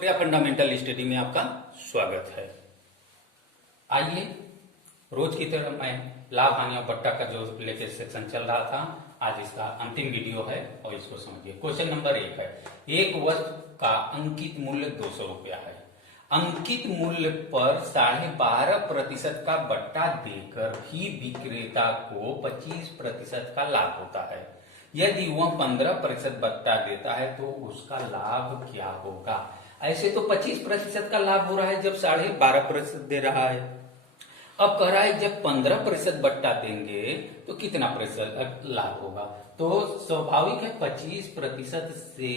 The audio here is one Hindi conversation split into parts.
फंडामेंटल स्टडी में आपका स्वागत है। आइए, रोज की तरह मैं लाभ हानि और बट्टा का जो लेटेस्ट सेक्शन चल रहा था, आज इसका अंतिम वीडियो है और इसको समझिए। क्वेश्चन नंबर 1 है, एक वस्तु का अंकित मूल्य 200 रुपया है। अंकित मूल्य पर 12.5% का बट्टा देकर भी विक्रेता को 25% का लाभ होता है। यदि वह 15% बट्टा देता है तो उसका लाभ क्या होगा? ऐसे तो 25% का लाभ हो रहा है जब 12.5% दे रहा है। अब कह रहा है जब 15% बट्टा देंगे तो कितना प्रतिशत लाभ होगा? तो स्वाभाविक है 25% से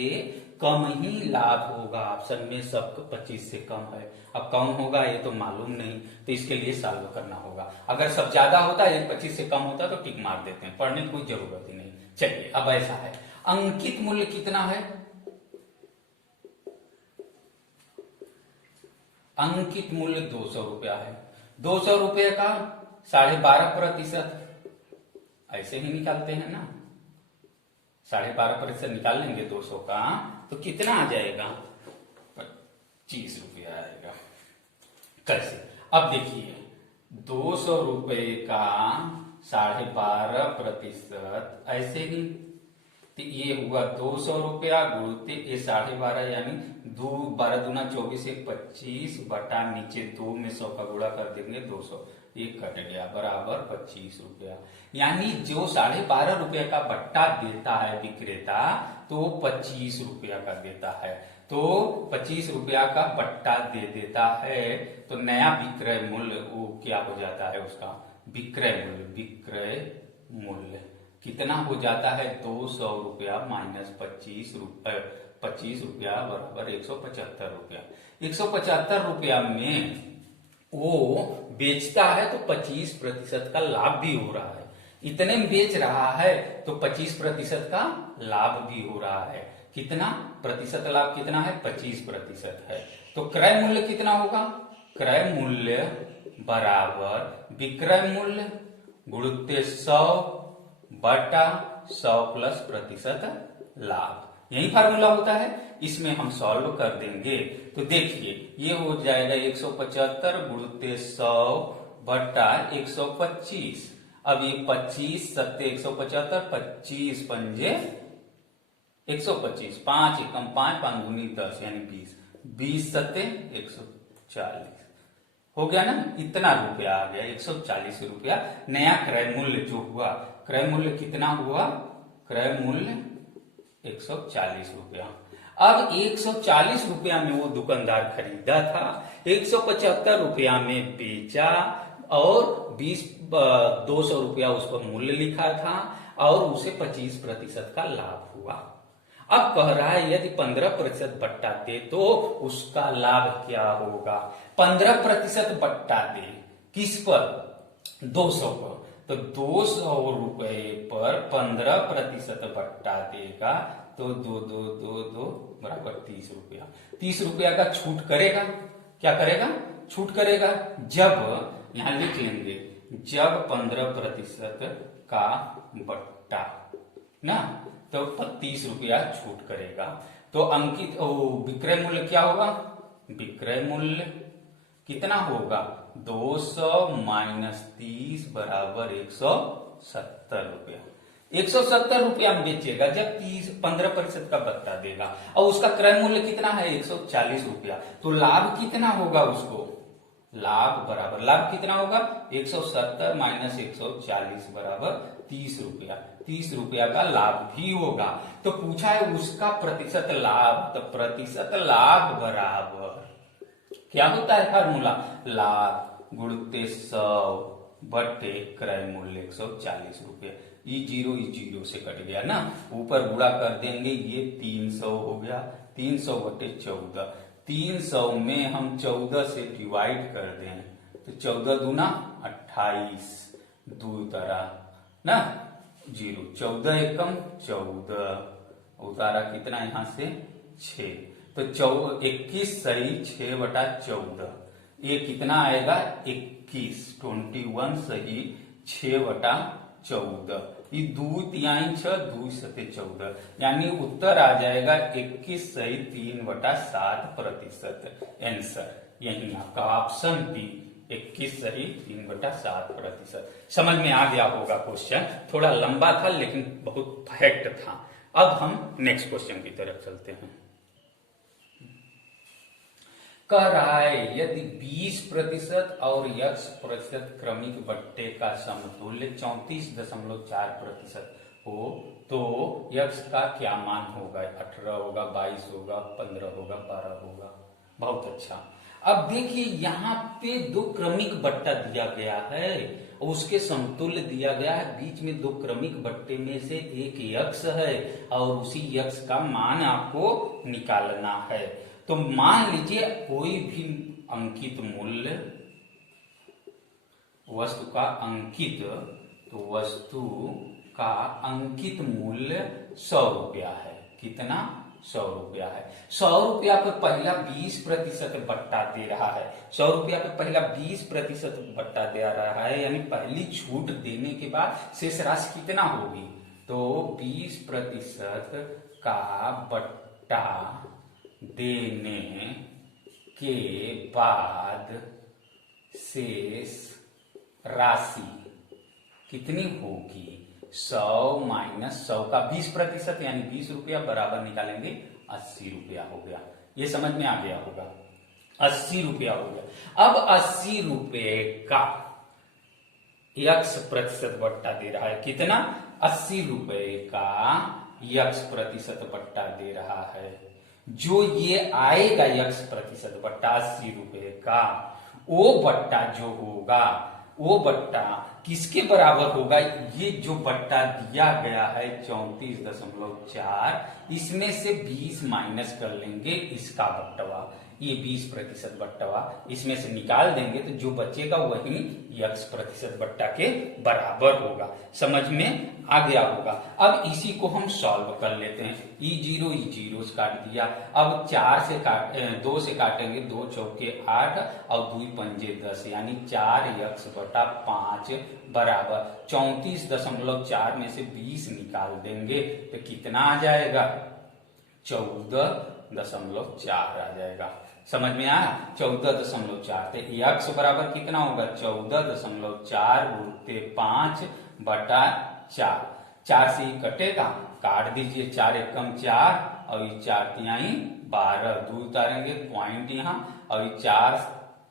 कम ही लाभ होगा। ऑप्शन में सब 25 से कम है। अब कम होगा ये तो मालूम नहीं, तो इसके लिए सॉल्व करना होगा। अगर सब ज्यादा होता है 25 से कम होता तो टिक मार देते हैं, पढ़ने की कोई जरूरत ही नहीं। चलिए, अब ऐसा है, अंकित मूल्य कितना है? अंकित मूल्य 200 रुपया है। 200 रुपये का 12.5% ऐसे ही निकालते हैं ना, 12.5% निकाल लेंगे 200 का तो कितना आ जाएगा? 25 रुपया आएगा। कैसे? अब देखिए, 200 रुपये का 12.5% ऐसे ही, तो ये हुआ 200 रुपया गुणते ये 12.5 यानी 12 दूना 24 एक 25 बटा नीचे 2 में 100 का गुणा कर देंगे 200, ये कट गया बराबर 25 रुपया। यानी जो 12.5 रुपये का बट्टा देता है विक्रेता तो 25 रुपया का देता है। तो 25 रुपया का बट्टा दे देता है तो नया विक्रय मूल्य वो क्या हो जाता है? उसका विक्रय मूल्य कितना हो जाता है? 200 रुपया माइनस 25 रुपया बराबर 175 रुपया। 175 रुपया में वो बेचता है तो 25% का लाभ भी हो रहा है। इतने में बेच रहा है तो 25% का लाभ भी हो रहा है। कितना प्रतिशत लाभ कितना है? 25% है। तो क्रय मूल्य कितना होगा? क्रय मूल्य बराबर विक्रय मूल्य गुणित 100 बटा 100 प्लस प्रतिशत लाभ। यही फार्मूला होता है। इसमें हम सॉल्व कर देंगे तो देखिए ये हो जाएगा 175 गुणित 100 बटा 125। अब ये 25 सत्ते 175, 25 पंजे 125, 5 एकम 5, 5 दूनी 10 यानी 20, 20 सत्ते 140 हो गया ना। इतना रुपया आ गया, 140 रुपया नया क्रय मूल्य जो हुआ। क्रय मूल्य कितना हुआ? क्रय मूल्य 140 रुपया। अब 140 रुपया में वो दुकानदार खरीदा था, 175 रुपया में बेचा और 200 रुपया उस पर मूल्य लिखा था और उसे 25% का लाभ हुआ। अब कह रहा है यदि 15% बट्टा दे तो उसका लाभ क्या होगा? 15% बट्टा दे किस पर? 200 पर। तो 200 रुपए पर 15% बट्टा देगा तो 2 बराबर 30 रुपया। 30 रुपया का छूट करेगा। क्या करेगा? छूट करेगा। जब यहां लिख लेंगे, जब 15% का बट्टा ना तो 30 रुपया छूट करेगा। तो अंकित विक्रय मूल्य क्या होगा? विक्रय मूल्य कितना होगा? 200 माइनस 30 बराबर 170 रुपया। 170 रुपया में बेचेगा जब 15% का बट्टा देगा और उसका क्रय मूल्य कितना है? 140 रुपया। तो लाभ कितना होगा उसको? लाभ बराबर, लाभ कितना होगा? 170 माइनस 140 बराबर 30 रुपया। 30 रुपया का लाभ भी होगा। तो पूछा है उसका प्रतिशत लाभ, तो प्रतिशत लाभ बराबर क्या होता है फार्मूला? लाभ गुणित 100 बटे क्रय मूल्य 140 रुपया। ई जीरो से कट गया ना, ऊपर गुणा कर देंगे, ये 300 हो गया। 300 बटे 14, 300 में हम 14 से डिवाइड कर दें तो 14 दूना 28, 2 तरह ना 0, 14 एकम 14, उतारा कितना यहां से 6, तो 21 सही 6 बटा 14, ये कितना आएगा? 21 सही 6 बटा 14, ये 2 तिहाई 6, 2 सते 14, यानी उत्तर आ जाएगा 21 सही 3/7%। आंसर यही आपका ऑप्शन बी 21 सही 3/7%। समझ में आ गया होगा क्वेश्चन, थोड़ा लंबा था लेकिन बहुत फैक्ट था। अब हम नेक्स्ट क्वेश्चन की तरफ चलते हैं। कह रहा है यदि 20% और x% क्रमिक बट्टे का समतुल्य 34.4% हो तो x का क्या मान होगा? 18 होगा, 22 होगा, 15 होगा, 12 होगा। बहुत अच्छा। अब देखिए यहाँ पे दो क्रमिक बट्टा दिया गया है और उसके समतुल्य दिया गया है। बीच में दो क्रमिक बट्टे में से एक x है और उसी x का मान आपको निकालना है। तो मान लीजिए कोई भी अंकित मूल्य वस्तु का अंकित, तो वस्तु का अंकित मूल्य 100 रुपया है। कितना? 100 रुपया है। 100 रुपया पर पहला 20% बट्टा दे रहा है। 100 रुपया पर पहला 20% बट्टा दे रहा है, यानी पहली छूट देने के बाद शेष राशि कितना होगी? तो 20% का बट्टा देने के बाद शेष राशि कितनी होगी? 100 माइनस 100 का 20% यानी 20 रुपया बराबर निकालेंगे 80 रुपया हो गया। ये समझ में आ गया होगा। 80 रुपया हो गया। अब 80 रुपये का x% बट्टा दे रहा है। कितना? 80 रुपये का x% बट्टा दे रहा है। जो ये आएगा x% बट्टा 80 रुपये का, वो बट्टा जो होगा वो बट्टा किसके बराबर होगा? ये जो बट्टा दिया गया है 34.4, इसमें से 20 माइनस कर लेंगे इसका बट्टवा, ये 20% बट्टवा इसमें से निकाल देंगे तो जो बचेगा वही x% बट्टा के बराबर होगा। समझ में आ गया होगा। अब इसी को हम सॉल्व कर लेते हैं। e0 काट दिया। अब 2 से काटेंगे, 2 चौके 8 और 2 पंजे 10, यानी 4x/5 बराबर 34.4 में से 20 निकाल देंगे तो कितना आ जाएगा? 14.4 आ जाएगा। समझ में आया? 14.4। तो x बराबर कितना होगा? 14.4 गुणित 5/4। 4 से ही कटेगा, काट दीजिए। 4 एकम 4 और ये 4 तिहाई 12, 2 उतारेंगे पॉइंट यहाँ, और 4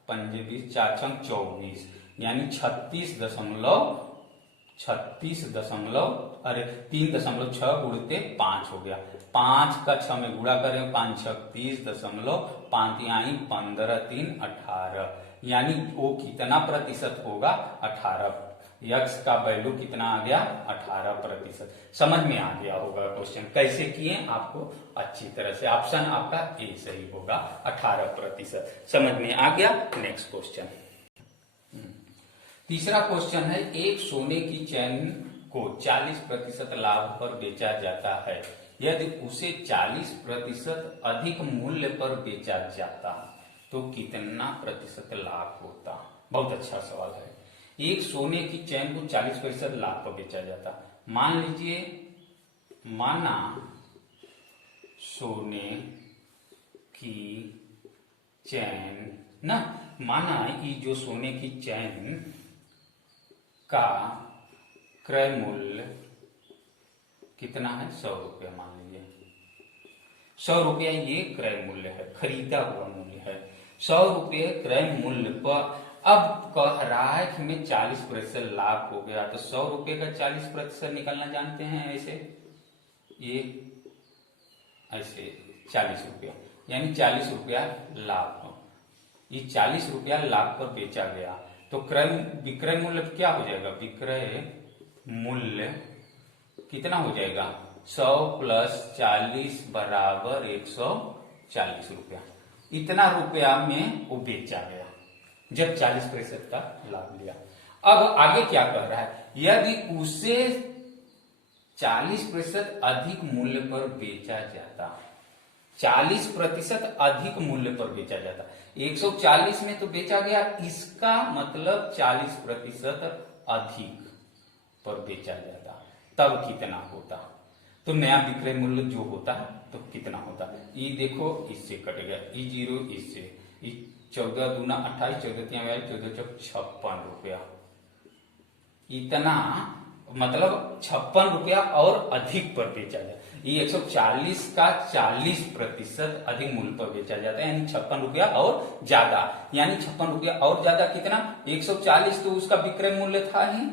पंजे 20, 4 छंग 24, यानी 3.6 गुणित 5 हो गया। 5 का 6 में गुणा करें, 5 6 30.5 तिहाई 15, 3 18, यानी वो कितना प्रतिशत होगा? 18। x का वैल्यू कितना आ गया? 18%। समझ में आ गया होगा क्वेश्चन कैसे किए आपको अच्छी तरह से। ऑप्शन आपका ए सही होगा, 18%। समझ में आ गया। नेक्स्ट क्वेश्चन, तीसरा क्वेश्चन है, एक सोने की चैन को 40% लाभ पर बेचा जाता है। यदि उसे 40% अधिक मूल्य पर बेचा जाता तो कितना प्रतिशत लाभ होता? बहुत अच्छा सवाल है। एक सोने की चैन को 40% लाभ पर बेचा जाता। मान लीजिए, माना सोने की चैन ना, माना ये जो सोने की चैन का क्रय मूल्य कितना है? 100 रुपया। मान लीजिए 100 रुपया ये क्रय मूल्य है, खरीदा हुआ मूल्य है। 100 रुपये क्रय मूल्य पर अब कह रहा है कि हमें 40% लाभ हो गया, तो 100 रुपये का 40% निकालना जानते हैं। ऐसे ये ऐसे 40 रुपया, यानी 40 रुपया लाभ। ये 40 रुपया लाभ पर बेचा गया तो विक्रय मूल्य क्या हो जाएगा? विक्रय मूल्य कितना हो जाएगा? 100 + 40 बराबर 140 रुपया। इतना रुपया में वो बेचा गया जब 40% का लाभ लिया। अब आगे क्या कह रहा है? यदि उसे 40% अधिक मूल्य पर बेचा जाता, 40% अधिक मूल्य पर बेचा जाता, 140 में तो बेचा गया, इसका मतलब 40% अधिक। पर बेचा जाता तब कितना होता। तो नया विक्रय मूल्य जो होता है तो कितना होता। ये देखो इससे कट गया, ई जीरो इससे, 14 दूना 28, 14 तिया 14 चौक 56 रुपया। इतना मतलब 56 रुपया और अधिक पर बेचा जाए। ये 140 का 40% अधिक मूल्य पर बेचा जाता है, यानी 56 रुपया और ज्यादा। यानी 56 रुपया और ज्यादा कितना, 140 तो उसका विक्रय मूल्य था ही,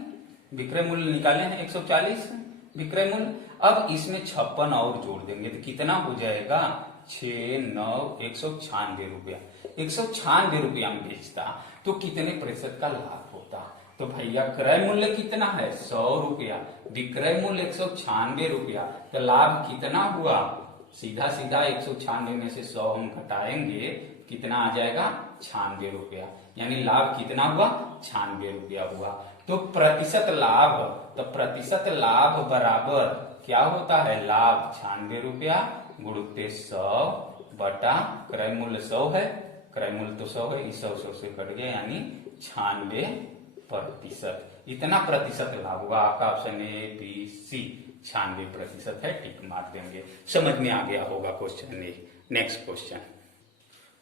विक्रय मूल्य निकाले हैं 140 विक्रय मूल्य। अब इसमें 56 और जोड़ देंगे तो कितना हो जाएगा, 6 9 196 रुपया। 196 रुपया में बेचता तो कितने प्रतिशत का लाभ होता। तो भैया क्रय मूल्य कितना है 100 रुपया, विक्रय मूल्य 196 रुपया, तो लाभ कितना हुआ। सीधा सीधा 196 में से 100 हम घटाएंगे, कितना आ जाएगा 96 रुपया। यानी लाभ कितना हुआ 96 रुपया हुआ। तो प्रतिशत लाभ, तो प्रतिशत लाभ बराबर क्या होता है, लाभ 96 रुपया गुणुते 100 बटा क्रय मूल्य 100 है, क्रय मूल्य तो 100 है, इस 100 से कट गया, यानी 96%। इतना प्रतिशत लाभ हुआ। आपका ऑप्शन ए बी सी 96% है, टिक मार देंगे। समझ में आ गया होगा question. Next question,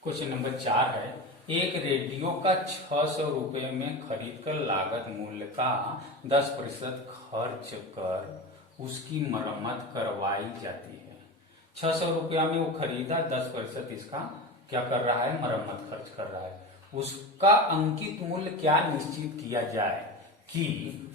question number 4 है, एक रेडियो का 600 रुपए में खरीद कर लागत मूल्य का 10% खर्च कर उसकी मरम्मत करवाई जाती है। 600 रुपया में वो खरीदा, 10% इसका क्या कर रहा है, मरम्मत खर्च कर रहा है। उसका अंकित मूल्य क्या निश्चित किया जाए कि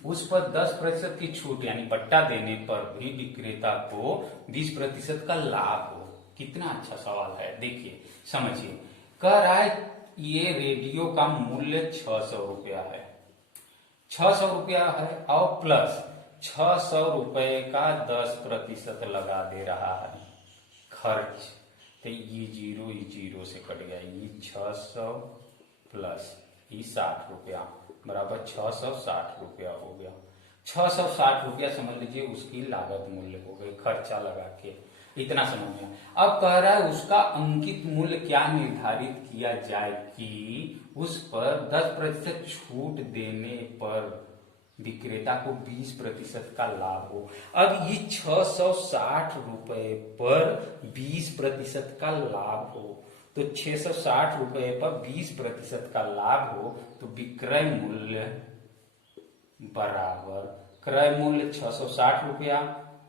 उस पर 10% की छूट यानी बट्टा देने पर भी विक्रेता को 20% का लाभ हो। कितना अच्छा सवाल है, देखिए समझिए। कह रहा है ये रेडियो का मूल्य 600 रुपया है, 600 रुपया है और प्लस 600 रुपए का 10% लगा दे रहा है खर्च। तो ये जीरो से कट गया, ये 600 प्लस ये 60 रुपया बराबर 660 रुपया हो गया। 660 रुपया समझ लीजिए उसकी लागत मूल्य हो गई, खर्चा लगा के। इतना समझ में। अब कह रहा है उसका अंकित मूल्य क्या निर्धारित किया जाए कि उस पर 10% छूट देने पर विक्रेता को 20% का लाभ हो। अब ये 660 रुपए पर 20% का लाभ हो, तो 660 रुपए पर 20% का लाभ हो तो विक्रय मूल्य बराबर क्रय मूल्य 660 रुपया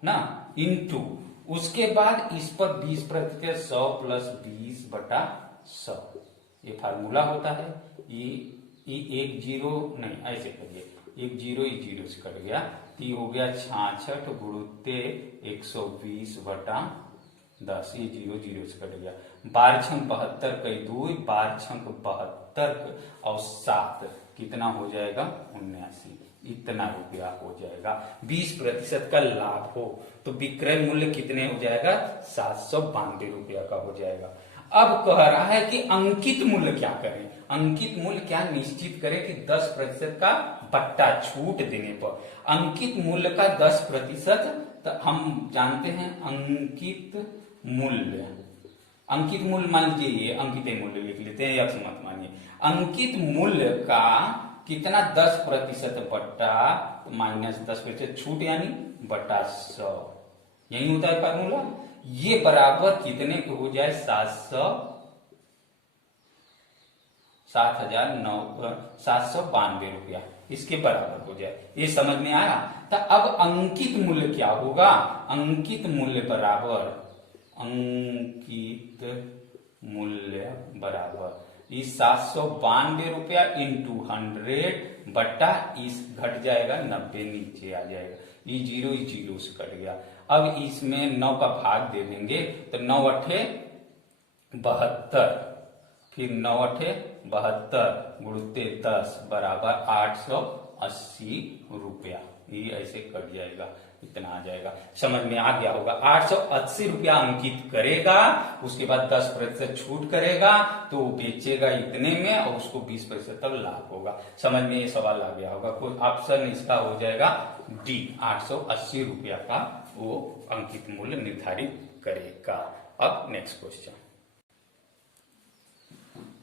ना, इंटू उसके बाद इस पर 20% 100 प्लस 20 बटा 100, ये फार्मूला होता है। ये एक जीरो नहीं, ऐसे करिए, एक जीरो ये जीरो से कट गया, तो ये हो गया 66 गुणुते 120 बटा 10, ये जीरो जीरो से कट गया। 12 छंक 72 कई 2, 12 छंक 72 और 7 कितना हो जाएगा 79, इतना रुपया हो जाएगा। 20% का लाभ हो तो विक्रय मूल्य कितने हो जाएगा 792 रुपया का हो जाएगा। अब कह रहा है कि अंकित मूल्य क्या करें, अंकित मूल्य क्या निश्चित करें कि 10% का बट्टा छूट देने पर अंकित मूल्य का 10%, तो हम जानते हैं अंकित मूल्य, अंकित मूल्य मान लीजिए ये अंकित मूल्य लिख लेते हैं, यक्ष मत मानिए। अंकित मूल्य का कितना 10% बट्टा माइनस 10% छूट यानी बट्टा 100, यही होता है फार्मूला। ये बराबर कितने को हो जाए 792 रुपया, इसके बराबर हो जाए। ये समझ में आया। तो अब अंकित मूल्य क्या होगा, अंकित मूल्य बराबर अंकित मूल्य बराबर इस 792 रुपया इंटू 100 बट्टा इस घट जाएगा 90 नीचे आ जाएगा, ये जीरो से कट गया। अब इसमें 9 का भाग दे देंगे तो 9 अठे 72, फिर 9 अठे 72 गुणुते 10 बराबर 880 रुपया, ये ऐसे कट जाएगा, इतना आ जाएगा। समझ में आ गया होगा। 880 रुपया अंकित करेगा, उसके बाद 10% छूट करेगा तो वो बेचेगा इतने में और उसको 20% तक लाभ होगा। समझ में ये सवाल आ गया होगा। कोई ऑप्शन इसका हो जाएगा डी, 880 रुपया का वो अंकित मूल्य निर्धारित करेगा। अब नेक्स्ट क्वेश्चन,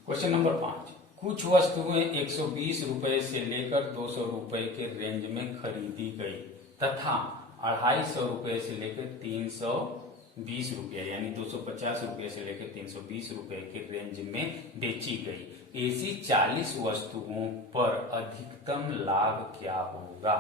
क्वेश्चन नंबर 5, कुछ वस्तुएं 120 रुपए से लेकर 200 रुपए के रेंज में खरीदी गई तथा 250 रुपए से लेकर 320 रुपए यानी 250 रुपए से लेकर 320 रुपए के रेंज में बेची गई। ऐसी 40 वस्तुओं पर अधिकतम लाभ क्या होगा?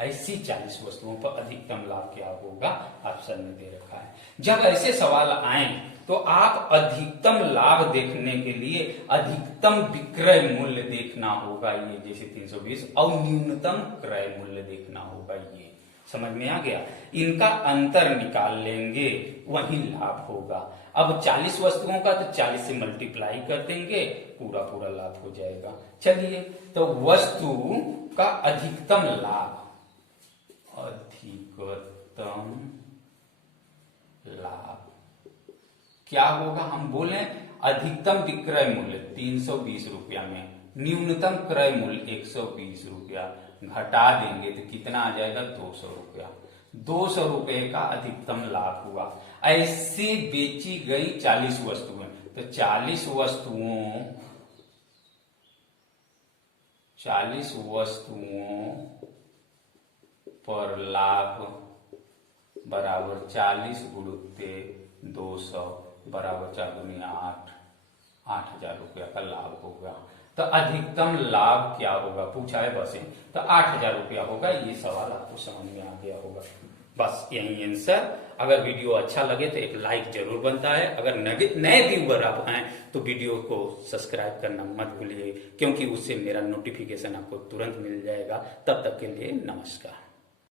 ऐसी 40 वस्तुओं पर अधिकतम लाभ क्या होगा? ऑप्शन में दे रखा है। जब ऐसे सवाल आए तो आप अधिकतम लाभ देखने के लिए अधिकतम विक्रय मूल्य देखना होगा, ये जैसे 320, और न्यूनतम क्रय मूल्य देखना होगा। ये समझ में आ गया? इनका अंतर निकाल लेंगे, वही लाभ होगा। अब 40 वस्तुओं का तो 40 से मल्टीप्लाई कर देंगे, पूरा पूरा लाभ हो जाएगा। चलिए, तो वस्तु का अधिकतम लाभ, अधिकतम लाभ क्या होगा? हम बोले अधिकतम विक्रय मूल्य 320 रुपया में न्यूनतम क्रय मूल्य 120 रुपया, घटा देंगे तो कितना आ जाएगा? 200 रुपया। 200 रुपए का अधिकतम लाभ हुआ। ऐसे बेची गई 40 वस्तुएं, तो 40 वस्तुओं पर लाभ बराबर 40 गुणुत्ते 200 बराबर 4 दूनी 8, 8,000 रुपया का लाभ होगा। तो अधिकतम लाभ क्या होगा पूछा है बस, तो 8,000 रुपया होगा। ये सवाल आपको समझ में आ गया होगा। बस यही आंसर। अगर वीडियो अच्छा लगे तो एक लाइक जरूर बनता है। अगर नए व्यूअर आप हैं तो वीडियो को सब्सक्राइब करना मत भूलिए, क्योंकि उससे मेरा नोटिफिकेशन आपको तुरंत मिल जाएगा। तब तक के लिए नमस्कार।